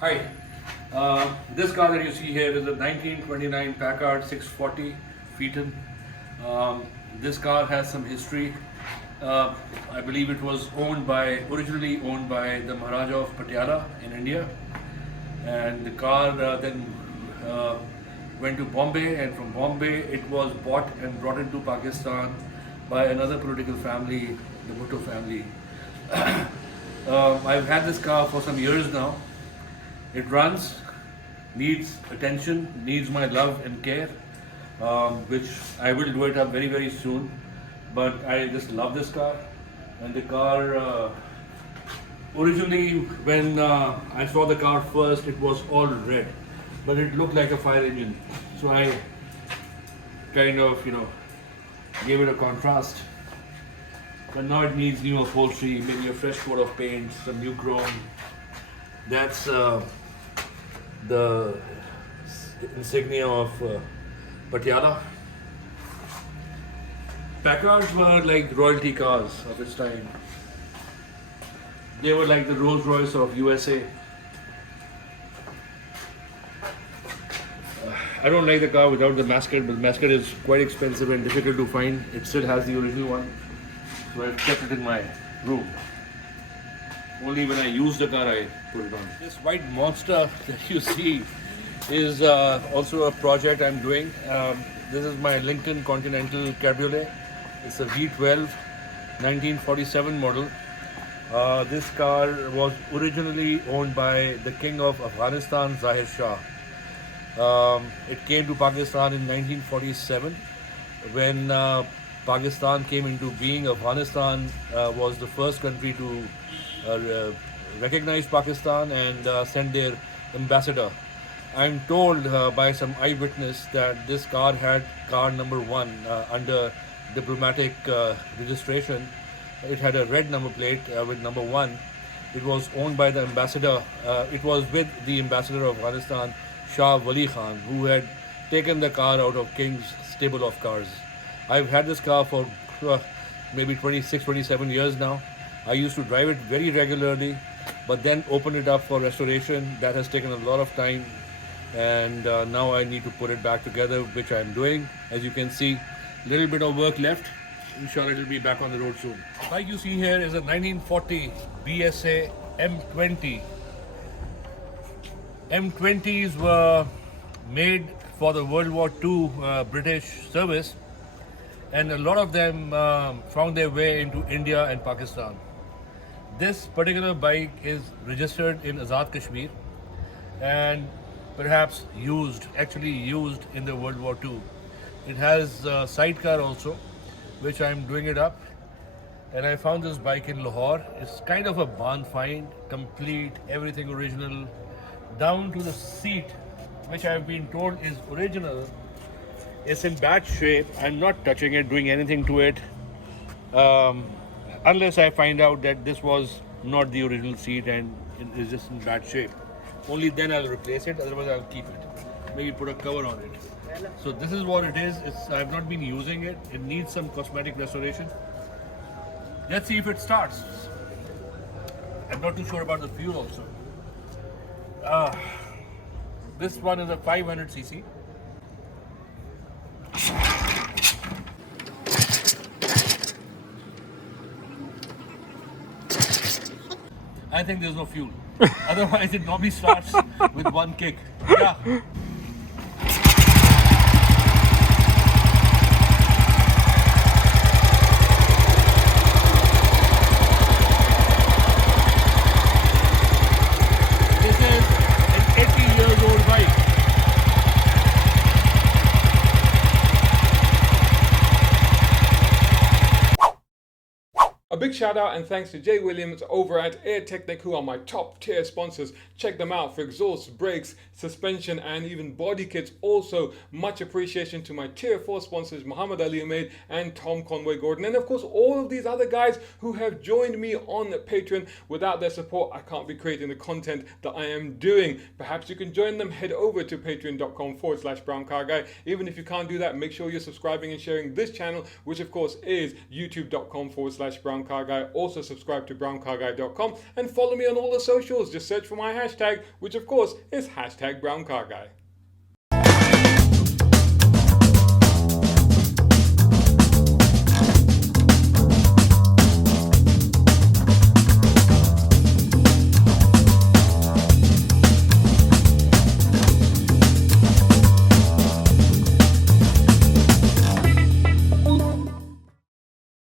Hi. This car that you see here is a 1929 Packard 640 Phaeton. This car has some history. I believe it was originally owned by the Maharaja of Patiala in India, and the car then went to Bombay, and from Bombay it was bought and brought into Pakistan by another political family, the Bhutto family. I've had this car for some years now. It runs, needs attention, needs my love and care, which I will do it up very, very soon. But I just love this car. And the car, originally, when I saw the car first, it was all red, but it looked like a fire engine. So I kind of, gave it a contrast. But now it needs new upholstery, maybe a fresh coat of paint, some new chrome. That's the insignia of Patiala. Packards were like royalty cars of its time. They were like the Rolls Royce of USA. I don't like the car without the masket, but the masket is quite expensive and difficult to find. It still has the original one, so I've kept it in my room. Only when I use the car I put it on. This white monster that you see is also a project I'm doing. This is my Lincoln Continental Cabriolet. It's a V12 1947 model. This car was originally owned by the King of Afghanistan, Zahir Shah. It came to Pakistan in 1947 when Pakistan came into being. Afghanistan was the first country to recognize Pakistan and send their ambassador. I'm told by some eyewitness that this car had car number 1 under diplomatic registration. It had a red number plate with number 1. It was owned by the ambassador. It was with the ambassador of Afghanistan, Shah Wali Khan, who had taken the car out of King's stable of cars. I've had this car for maybe 26, 27 years now. I used to drive it very regularly, but then open it up for restoration. That has taken a lot of time, and now I need to put it back together, which I'm doing. As you can see, little bit of work left. Inshallah, it'll be back on the road soon. Like you see here is a 1940 BSA M20. M20s were made for the World War II British service, and a lot of them found their way into India and Pakistan. This particular bike is registered in Azad Kashmir and perhaps actually used in the World War II. It has a sidecar also, which I'm doing it up. And I found this bike in Lahore. It's kind of a barn find, complete, everything original, down to the seat, which I've been told is original. It's in bad shape. I'm not touching it, doing anything to it, unless I find out that this was not the original seat and it is just in bad shape. Only then I'll replace it, otherwise I'll keep it. Maybe put a cover on it. So this is what it is. I've not been using it. It needs some cosmetic restoration. Let's see if it starts. I'm not too sure about the fuel also. This one is a 500cc. I think there's no fuel. Otherwise, it normally starts with one kick. Yeah. This is an 80-year-old bike. A big shout out and thanks to Jay Williams over at Air Technic, who are my top tier sponsors. Check them out for exhaust, brakes, suspension and even body kits. Also, much appreciation to my tier 4 sponsors Muhammad Ali Ahmed and Tom Conway Gordon, and of course all of these other guys who have joined me on Patreon. Without their support, I can't be creating the content that I am doing. Perhaps you can join them. Head over to patreon.com/browncarguy. Even if you can't do that, make sure you're subscribing and sharing this channel, which of course is youtube.com/browncarguy. Guy. Also subscribe to browncarguy.com and follow me on all the socials. Just search for my hashtag, which of course is hashtag Brown Car Guy.